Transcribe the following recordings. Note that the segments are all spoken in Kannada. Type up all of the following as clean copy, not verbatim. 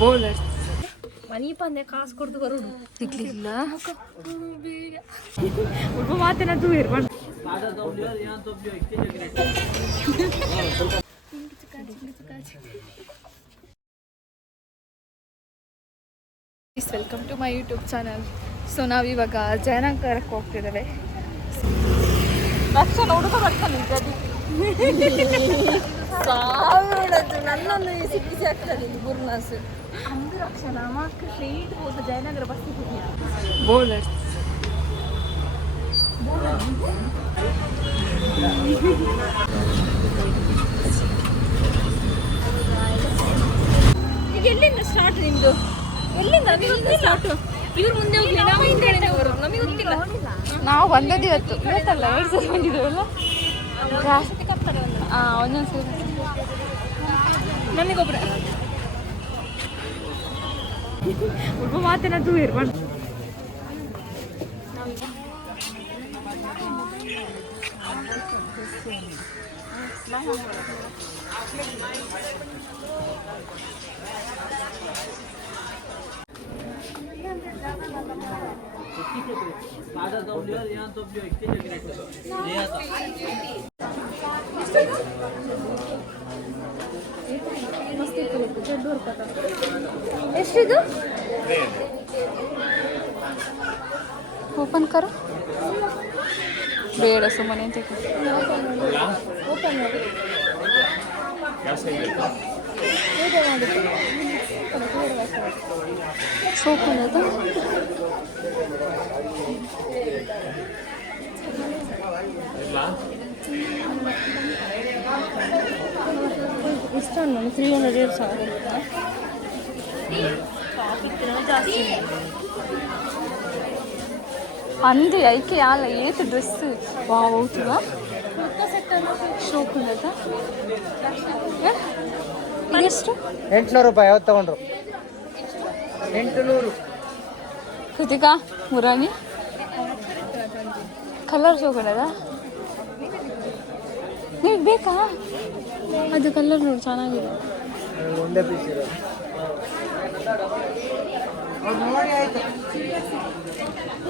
ಬೌಲರ್ ಮನಿ ಪಂದೆ ಕಾಸು ಕೊಡ್ದು ಬರೋದು ಸಿಗ್ಲಿಲ್ಲ ಸ್ವಲ್ಪ ಮಾತೇನಾದ್ರು ಇರ್ಬಾರ್ದು. Welcome to my YouTube channel. So ನಾವಿವಾಗ ಜಯನಗರಕ್ಕೆ ಹೋಗ್ತಿದ್ದೇವೆ. ರಕ್ಷಣ ಹುಡುಗ ಬರ್ತಾನೆ ಸಾವಿರದ್ದು ನನ್ನನ್ನು ಸಿಕ್ಕಿಸಿ ಆಗ್ತದೆ ಗುರುನಾಸ್ ಅಂದು ರಕ್ಷಣ ಅಮ್ಮಕ್ಕೆ ಸ್ಟ್ರೈಟ್ ಹೋದ ಜಯನಗರ ಬಸ್ ಸಿಕ್ಕಿದೆಯಾ ಬೌಲರ್ ಈಗ ಎಲ್ಲಿಂದ ಸ್ಟಾರ್ಟ್ ನಿಮ್ದು? ಎಲ್ಲಿಂದ ಸ್ಟಾರ್ಟ್? ಇವ್ರು ಮುಂದೆ ಹೋಗ್ಲಿ, ನಾವು ಹಿಂದೆ ಬರೋದು, ನಮಗೆ ಗೊತ್ತಿಲ್ಲ. ನಾವು ಬಂದದ್ದು ಇವತ್ತಲ್ಲ 2 ಸಲ ಬಂದಿದ್ದೇವಲ್ಲ. ಒಂದೊಂದು ನನಗೊಬ್ಬರ ಒಬ್ಬ ಮಾತೇನಾದ್ರು ಇರ್ಬಾರ್ದು. ಎಷ್ಟಿದು? ಓಪನ್ ಕರ ಬೇಡ ಸುಮ್ಮನೆ ಅಂತ ಓಪನ್ ಮಾಡಿ ಸೋಪ್ ಅನ್ನೋದು ಇಷ್ಟ ನಾನು 300 ಸಾವಿರ ಜಾಸ್ತಿ ಅಂದು ಐಕೆ ಯಾಲ ಏತು ಡ್ರೆಸ್ ಹೌದಾ ಶೋಕ್ ಅನ್ನೋದ ಎಷ್ಟು? 800 ರೂಪಾಯಿ. ಯಾವತ್ತು ತಗೊಂಡ್ರು? 800. ಕೃತಿಕಾ ಮುರಾನಿ ಕಲರ್ ಶೋಕಲ್ಲದ ನಿಮಗೆ ಬೇಕಾ? ಅದು ಕಲರ್ ನೋಡಿ ಚೆನ್ನಾಗಿದೆ. ಒಂದೇ ಪೀಸ್ ಇರೋದು ನೋಡಿ ಆಯ್ತು.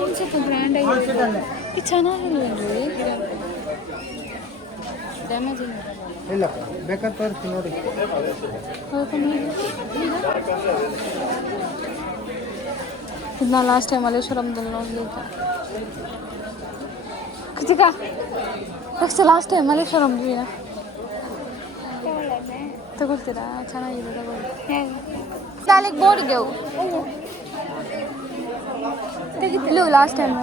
ಒಂದು ಸ್ವಲ್ಪ ಬ್ರ್ಯಾಂಡ್ ಆಗಿದೆ. ಇದು ಚೆನ್ನಾಗಿಲ್ವೇನ್ರಿ? ಡ್ಯಾಮೇಜ್ ಇಲ್ಲ ಬೇಕಾದ್ರೆ ತೋರಿಸಿ ನೋಡಿ. ಇದನ್ನ ಲಾಸ್ಟ್ ಟೈಮ್ ಮಲ್ಲೇಶ್ವರಂದಲ್ಲಿ ನೋಡ್ಲಿಕ್ಕೆ. Krithika next last time Malleshwaram ತಗೊಳ್ತೀರಾ? ಚೆನ್ನಾಗಿದೆ ತಗೊಳ್ಳಿ. ನಾಳೆಗೆ ಬೋರ್ಡಿಗೆ ಅವು ತೆಗಿತಿಲ್ಲ ಲಾಸ್ಟ್ ಟೈಮ್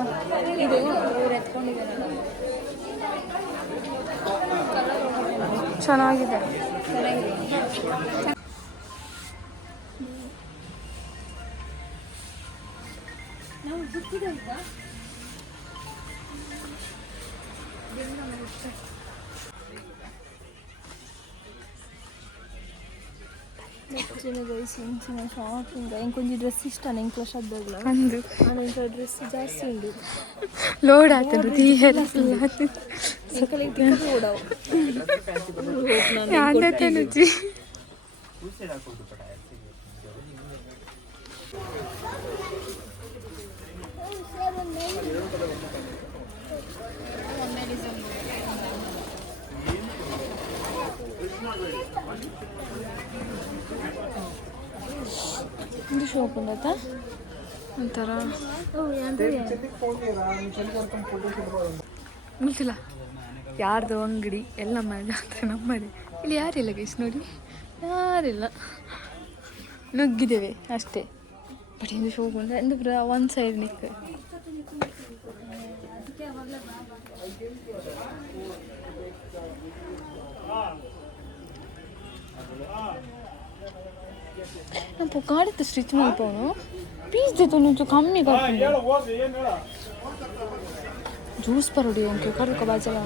ಇದು ಇವ್ರು ಎತ್ಕೊಂಡಿದ್ದಾರೆ. ಚೆನ್ನಾಗಿದೆ. ನಾವು ದುಡ್ಡಿದಂತ ಶಾಪಿಂಗ್ ಇಂಕೊಂದು ಡ್ರೆಸ್ ಇಷ್ಟ ನಂಗೆ ಕ್ಲೋಷಾಗ್ದಾಗಲ ಅಂದು ಇಂಥ ಡ್ರೆಸ್ ಜಾಸ್ತಿ ಉಂಟು. ಲೋಡ್ ಆಗ್ತದೆ ತೀಯಲ್ಲ ಓಡಾವು ರುಚಿ ಇದು ಶೋಪ್ ಉಂಟ ಒಂಥರ ಗೊತ್ತಿಲ್ಲ ಯಾರ್ದು ಅಂಗಡಿ ಎಲ್ಲ ಮಾಡಿ ಅಂದರೆ ನಮ್ಮದೇ. ಇಲ್ಲಿ ಯಾರಿಲ್ಲ ಗೈಸ್ ನೋಡಿ, ಯಾರಿಲ್ಲ, ನುಗ್ಗಿದ್ದೇವೆ ಅಷ್ಟೇ. ಬಟ್ ಇದು ಶೋಪ್ ಉಂಟು ಎಂದು ಒಂದು ಸೈಡ್ ನಿಕ್ಕೆ ನಾನು ಪೊಗಾಡಿತ್ತು ಸ್ಟಿಚ್ ಮಾಡ್ಕೋನು ಪೀಸ್ ದೇತು ನುಚ್ಚು ಕಮ್ಮಿ ಜ್ಯೂಸ್ ಪರೋಡಿ ಅಂಕೆ ಕರ್ಕ ಬಾಜಲ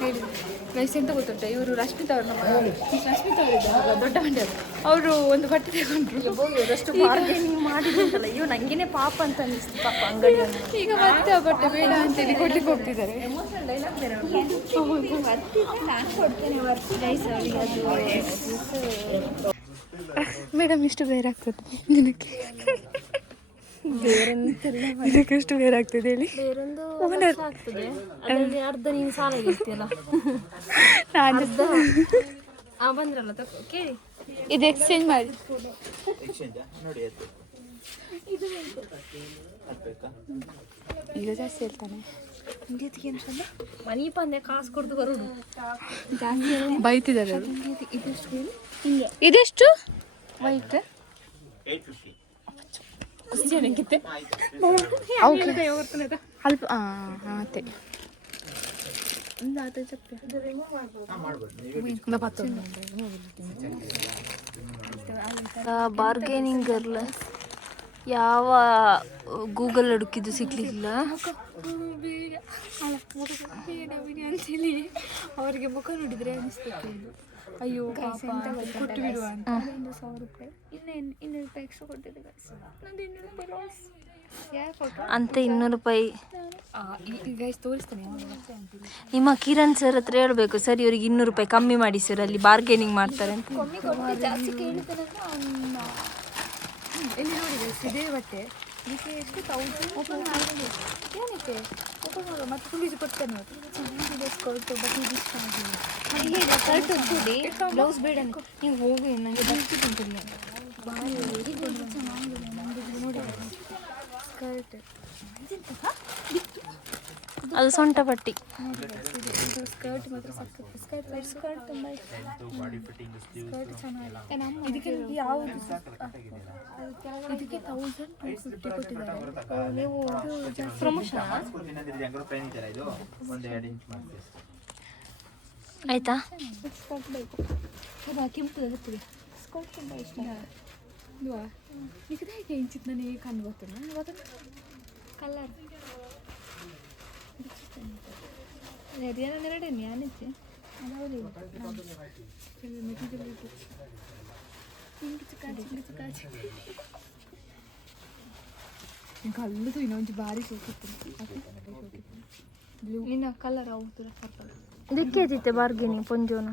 ಹೇಳಿ ಗೈಸ್ ಎಂತ ಗೊತ್ತುಂಟ, ಇವರು ರಶ್ಮಿತಾ ಅವ್ರು ನಮ್ಮ ರಶ್ಮಿತಾ ಅವರು ಇದ್ದಾರಲ್ಲ ದೊಡ್ಡ ಮಂಡ್ಯರು, ಅವರು ಒಂದು ಬಟ್ಟೆ ತಗೊಂಡ್ರು. ಅದಷ್ಟು ಬಾರ್ಗೇನಿಂಗ್ ಮಾಡಿದ್ರಲ್ಲ, ಅಯ್ಯೋ ನಂಗೇನೆ ಪಾಪ ಅಂತ ಅನಿಸ್ತು ಪಾಪ ಅಂಗಡಿ. ಈಗ ಮತ್ತೆ ಆ ಬಟ್ಟೆ ಬೇಡ ಅಂತೇಳಿ ಕೊಡ್ಲಿಕ್ಕೆ ಹೋಗ್ತಿದ್ದಾರೆ. ಎಮೋಷನಲ್ ಡೈಲಾಗ್ ಬೇರೆ ನಾನು ಕೊಡ್ತೇನೆ ವರ್ತಿ ಗೈಸ್ ಅವರಿಗೆ. ಅದು ಮೇಡಮ್ ಇಷ್ಟು ಬೇರೆ ಆಗ್ತದೆ ದಿನಕ್ಕೆ, ದಿನಕ್ಕೆ ಎಷ್ಟು ಬೇರೆ ಆಗ್ತದೆ ಹೇಳಿ. ಬೇರೊಂದು ಆಗ್ತದೆ, ಅದರಲ್ಲಿ ಅರ್ಧ ನೀನು ಸಾಲ ಇರ್ತೀಯಲ್ಲ. ಬಂದ್ರಲ್ಲ ಕೇಳಿ, ಇದು ಎಕ್ಸ್ಚೇಂಜ್ ಮಾಡಿ. ಈಗ ಜಾಸ್ತಿ ಹೇಳ್ತಾನೆ ಮನಿ ಪಂದೆ ಕಾಸು ಕೊಡ್ದು ಬರೋದು ಬೈತಿದ್ದಾರೆ. ಇದೆಷ್ಟು ವೈಟ್? ಅಲ್ಪ ಅತ್ತೆ ಬಾರ್ಗೇನಿಂಗ್ ಗರ್ಲ್ ಯಾವ ಗೂಗಲ್ ಹುಡುಕಿದ್ದು ಸಿಗ್ಲಿಲ್ಲ. ಅಂತೇಳಿ ಅವರಿಗೆ ಮುಖ ನೋಡಿದ್ರೆ ಅನಿಸ್ಬೇಕು, ಅಯ್ಯೋ ಕೊಟ್ಟು ಬಿಡುವ ಅಂತ. 1,000 ರೂಪಾಯಿ ಇನ್ನೂರು ರೂಪಾಯಿ ಎಕ್ಸ್ಟ್ರಾ ಕೊಟ್ಟಿದ್ದೆ ನಂದು 200 ರೂಪಾಯಿ ಲಾಸ್. ಅಂತ 200 ರೂಪಾಯಿ ಗೈಸ್ ತೋರಿಸ್ತಾನೆ. ನಿಮ್ಮ ಕಿರಣ್ ಸರ್ ಹತ್ರ ಹೇಳ್ಬೇಕು, ಸರ್ ಇವ್ರಿಗೆ 200 ರೂಪಾಯಿ ಕಮ್ಮಿ ಮಾಡಿ ಸರ್, ಅಲ್ಲಿ ಬಾರ್ಗೇನಿಂಗ್ ಮಾಡ್ತಾರೆ ಅಂತ. ಜಾಸ್ತಿ ಕೇಳಿದ್ದಾನೆ. ಎಲ್ಲಿ ನೋಡಿ ಇದೇ ಬಟ್ಟೆ ಇದಕ್ಕೆ ಎಷ್ಟು 1000 ಓಪನ್ ಮಾಡಿ ಏನಕ್ಕೆ ಓಪನ್ ಮಾಡುವ ಮತ್ತೆ ಪುಲೀಸ್ ಕೊಡ್ತಾನೆ. ಚೆನ್ನಾಗಿದೆ ಸ್ಕರ್ಟ್, ಬಟ್ ಇದು ಇಷ್ಟ ಆಗಿದೆ. ಶರ್ಟ್ ಹೊಂದಿದೆ, ಬ್ಲೌಸ್ ಬೇಡ ನೀವು ಹೋಗಿ, ನನಗೆ ಜಾಸ್ತಿ ತಿಂತಿಲ್ಲ. ಚೆನ್ನಾಗಿದೆ ನೋಡಿ ಸ್ಕರ್ಟ್, ಅದು ಸೊಂಟ ಪಟ್ಟಿ. ಇದು ಸ್ಕರ್ಟ್ ಮಾತ್ರ ಸಕ್ಕತ್ತು. ಸ್ಕರ್ಟ್ ತುಂಬ ಇಷ್ಟ. ಸ್ಕರ್ಟ್ ಚೆನ್ನಾಗಿದೆ. ಇದಕ್ಕೆ ಯಾವುದು ಇದಕ್ಕೆ 1,250 ಕೊಟ್ಟಿದ್ದಾರೆ. ನೀವು ಪ್ರಮೋಷನ್ ಆಯ್ತಾ? ಸ್ಕರ್ಟ್ ಬೇಕು. ಕೆಂಪು ಗೊತ್ತಿದೆ. ಸ್ಕರ್ಟ್ ತುಂಬ ಇಷ್ಟ. ಈಗ ಹೇಗೆ ಇಂಚಿತ್ತು ನನಗೆ ಕಂಡು ಗೊತ್ತಿಲ್ಲ. ಕಲರ್ ಎರಡೇನೆ ಅನಿಚ್ಚೆ ಕಲ್ಲದು ಇನ್ನೊಂದು ಭಾರಿ ಸೋಕಿತ್ತು. ನಿನ್ನ ಕಲರ್ ಹೌದು ಪರ್ಪಲ್ ದಿಕ್ಕೈತಿತ್ತೆ ಬಾರ್ಗೇನಿಂಗ್ ಪೊಂಜೋನ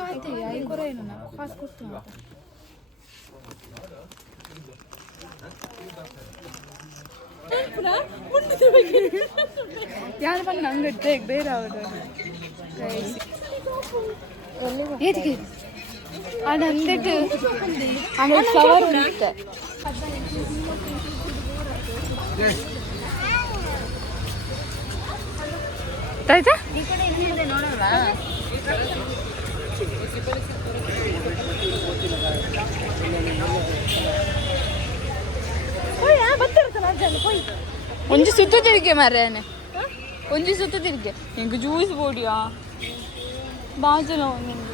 ಕಾಯ್ತೆ ಐಕೊರ ಏನು ಕಾಸು ಕೊಡ್ತು ಅಂತ. ಯಾರು ಬಂದು ನಂಗೆ ಬೇರೆ ಅವರು ಏತಿಗೆ ಅದು 100 ಫ್ಲವರ್ ಉಂಟು. ಆಯ್ತಾ ಒಂಜಿ ಸುತ್ತ ತಿರುಗಿ ಮಾರೇನೆ, ಒಂಜಿ ಸುತ್ತ ತಿರುಗಿ ನಿಂಗೆ ಜ್ಯೂಸ್ ಬೋಡಿಯಾ ಬಾಜುನ ನಿಂಗೆ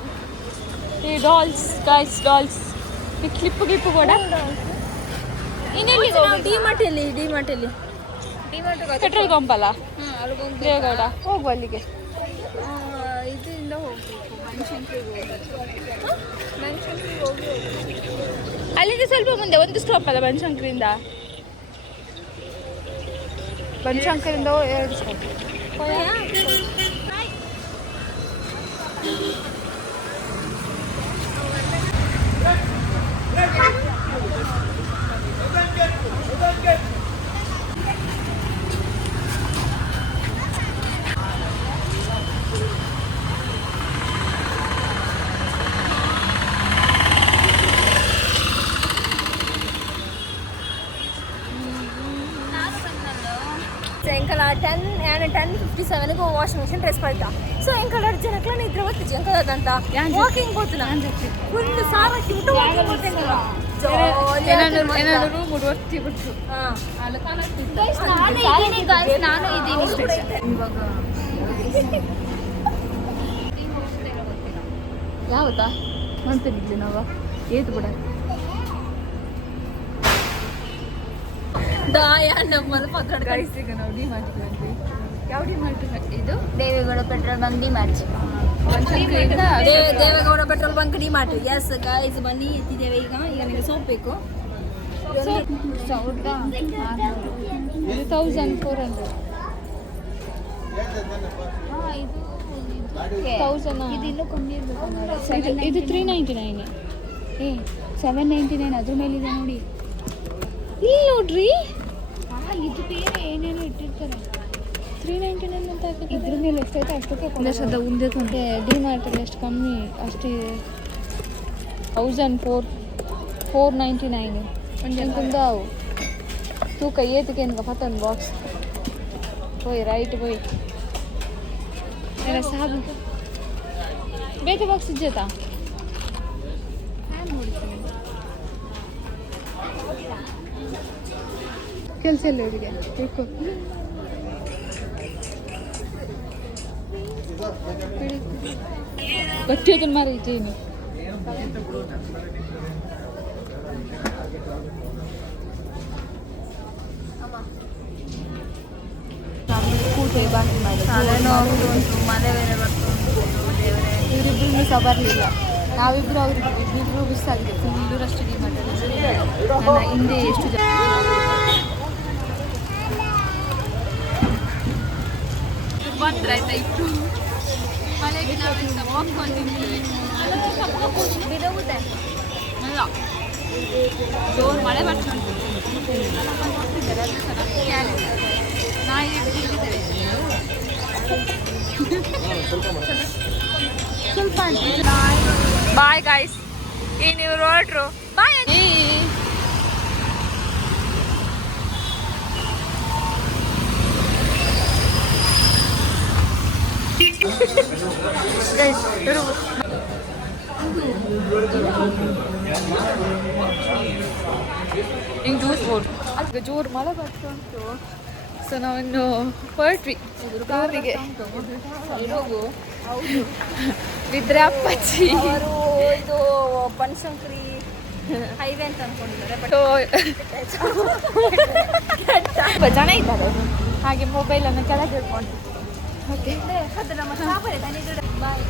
ಈ ಡಾಲ್ಸ್ ಗೈಸ್ ಡಾಲ್ಸ್ ಈ ಕ್ಲಿಪ್ ಕೂಡ ಇನ್ನೆಲ್ಲಿ ಡಿಮಾರ್ಟಲ್ಲಿ ಪೆಟ್ರೋಲ್ ಪಂಪ್ ಅಲ್ಲ ದೇವಗೌಡ ಹೋಗುವ ಅಲ್ಲಿಗೆ. ಇದರಿಂದ ಹೋಗ್ಬೇಕು ಬನಶಂಕರಿಗೆ ಹೋಗಿ ಅಲ್ಲಿಂದ ಸ್ವಲ್ಪ ಮುಂದೆ ಒಂದು ಸ್ಟಾಪ್ ಅಲ್ಲ ಬನಶಂಕರಿಂದ. ಬನಶಂಕರಿಂದ 2 ಸ್ಟಾಪ್. ಸಾಯಂಕಾಲ 10:57ಗೆ ವಾಷಿಂಗ್ ಮಿಷಿನ್ ಡ್ರೆಸ್ ಪಡ್ತಾ. ಸೊ ಎಂಕಲ್ ಜನಕ್ಕೆ ನಿದ್ರೆ ಗೊತ್ತಿತ್ತು ಎಂಕದಂತ ವಾಕಿಂಗ್ ಹೋಗ್ತೀನಿ ಫುಲ್ ಸಾರಕ್ಕೆ ಊಟ ವಾಕಿಂಗ್ ಹೋಗ್ತೇನೆ. ನಾನು ಇದ್ದೀನಿ ಯಾವತ್ತಾ ಮಾಡ್ತೇನಿದ್ಲಿ ನಾವು ಏತು ಬಿಡ ದಾಯ ನಮ್ಮಲ್ಲಿ ಪಕ್ಕಡ ಗೈಸಿಗೆ ನಾವು ಡಿ ಮಾಡ್ತೀವಿ. ಯಾವ ಡಿಮಾರ್ಟ್ ಇದು? Devegowda petrol bunk DMart. Devegowda petrol bunk DMart. Yes guys ಬನ್ನಿ ಎತ್ತಿದ್ದೇವೆ. ಈಗ ನಿಮಗೆ ಸೋಪ್ ಬೇಕು. 1400. ಇದು ಇನ್ನೂ ಕಮ್ಮಿ ಇರಬೇಕು. ಇದು 399. 799 ಅದ್ರ ಮೇಲಿದೆ ನೋಡಿ. ಇಲ್ಲಿ ನೋಡ್ರಿ, ಇದು ಬೇರೆ ಏನೇನು ಇಟ್ಟಿರ್ತಾರೆ. 399 ಅಂತ ಹಾಕಿದ್ರೆ ಇದ್ರ ಮೇಲೆ ಎಷ್ಟೈತೆ ಅಷ್ಟಕ್ಕೆ ಸದ ಉಂದೆ ತೊಂದರೆ. ಡಿಮಾರ್ಟಲ್ಲಿ ಎಷ್ಟು ಕಮ್ಮಿ ಅಷ್ಟೇ. 1499 ಎಂತಂದಾವು ತೂಕ ಏತಕ್ಕೆ ಎನ್ಗ ಪತ್ತೊಂದು ಬಾಕ್ಸ್ పోయి ರೈಟ್ పోయి ಎಲ್ಲ ಸಾಬು ಬೇರೆ ಬಾಕ್ಸ್ ಇಜ್ಜತಾ ಕೆಲಸ ಇಲ್ಲ ಅವರಿಗೆ ತಿಳ್ಕೊ. ಬಟ್ಟೆ ಮಾರಿ ಇದ್ದೇನೆ. ಕೂಟೆ ಬಾಕಿ ಮಾಡಿ ಮನೆ ಬೇರೆ ಬರ್ತುಂಟು. ಇವರಿಬ್ಬರು ಸಹ ಬರಲಿಲ್ಲ. ನಾವಿಬ್ಬರು ಅವರಿಬ್ಬರು ಮಿಸ್ ಆಗಿದೆ. Full rush DMart. ನನ್ನ ಹಿಂದೆ ಎಷ್ಟು ಜನ ಬಂದ್ರೆ ಆಯ್ತಾ ಇತ್ತು. ಮಳೆಗೆ ನಾವೆಲ್ಲ ಹೋಗ್ಕೊಂಡಿದ್ದೀವಿ. ಬಿಡೋಗುತ್ತೆ. ಅಲ್ಲ ಜೋರು ಮಳೆ ಬರ್ತುಂಟು. ನಾಯಿ ಹಿಡಿದಿದ್ದೇವೆ ಸ್ವಲ್ಪ. Bye guys. ಈ ನೀವು ಹೊರಟ್ರು ಬಾಯ್. ಹಿಂಗೆ ಜ್ಯೂಸ್ ಬೋರ್ಡ್ ಅದಕ್ಕೆ ಜೋರು ಮಳೆ ಬರ್ತಾ ಉಂಟು. ಸೊ ನಾವಿನ್ನು ಹೊರಟ್ವಿ ಊರಿಗೆ. ಹೋಗು ಬಿದ್ರೆ ಅಪ್ಪಾಜಿ ಅವರು ಇದು ಬನಶಂಕರಿ ಹೈವೇ ಅಂತ ಅನ್ಕೊಂಡಿದ್ದಾರೆ. ತುಂಬ ಜನ ಇದ್ದಾರೆ ಅವರು. ಹಾಗೆ ಮೊಬೈಲನ್ನು ಕೆಳಗೆ ಇಟ್ಕೊಂಡು. ಓಕೆ ನಮ್ಮ ಬಾಯ್.